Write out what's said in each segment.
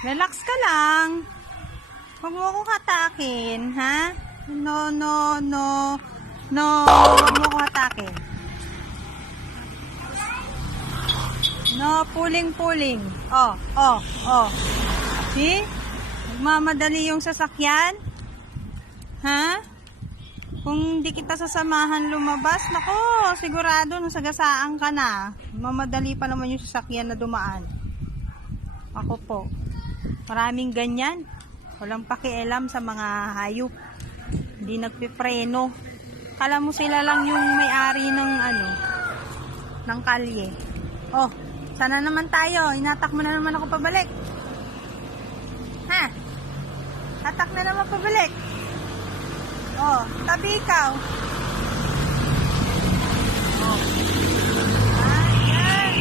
Relax ka lang. Huwag mo akong hatakin, ha? No, no, no. No, huwag mo akong hatakin. No, puling. Oh. See? Nagmamadali yung sasakyan. Ha? Kung hindi kita sasamahan lumabas, nako, sigurado nasagasaan ka na. Mamadali pa naman yung sasakyan na dumaan. Ako po. Maraming ganyan. Walang pakialam sa mga hayop. Hindi nagpipreno. Kala mo sila lang yung may-ari ng ng kalye. Oh, sana naman tayo. Inatak mo na naman ako pabalik. Ha? Atak na naman pabalik. Oh, tabi ikaw. Oh. Yan.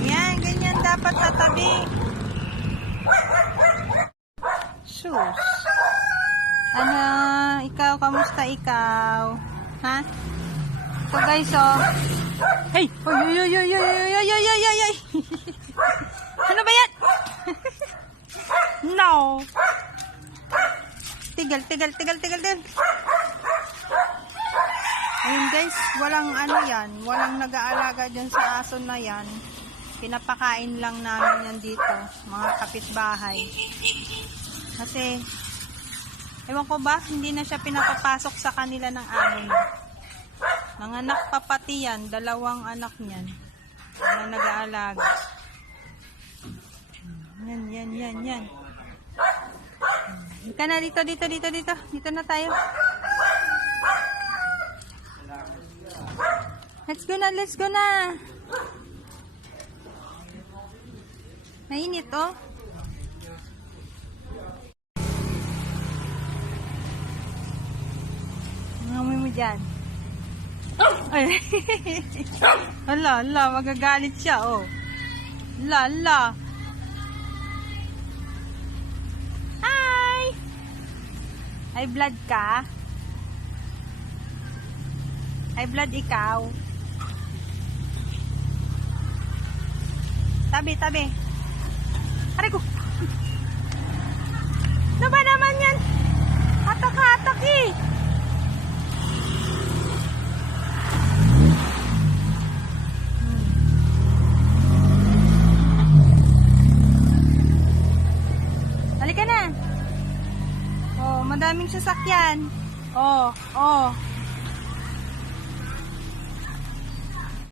Yan, ganyan dapat sa tabi. Sus. Ikaw, kamusta ikaw? Ha? So guys, oh. Hey! Oy! Ano ba yan? No! Tigil. Ayun guys, walang yan. Walang nag-aalaga dyan sa aso na yan. Pinapakain lang namin yan dito. Mga kapitbahay. Kasi, ewan ko ba, hindi na siya pinapapasok sa kanila ng amo niya. Nanganak pa pati yan, 2 anak niyan. Na nag-aalaga. Yan. Dito na, dito. Dito na tayo. Let's go na. Mainit, oh. Nangamoy mo dyan. Ay. Hala, magagalit siya, oh. Hala. High blood ka? High blood ikaw? Tabi. Aray ko! Ano ba naman yan? Hatak eh! Halika na! Oh, madaming sasakyan. Oh.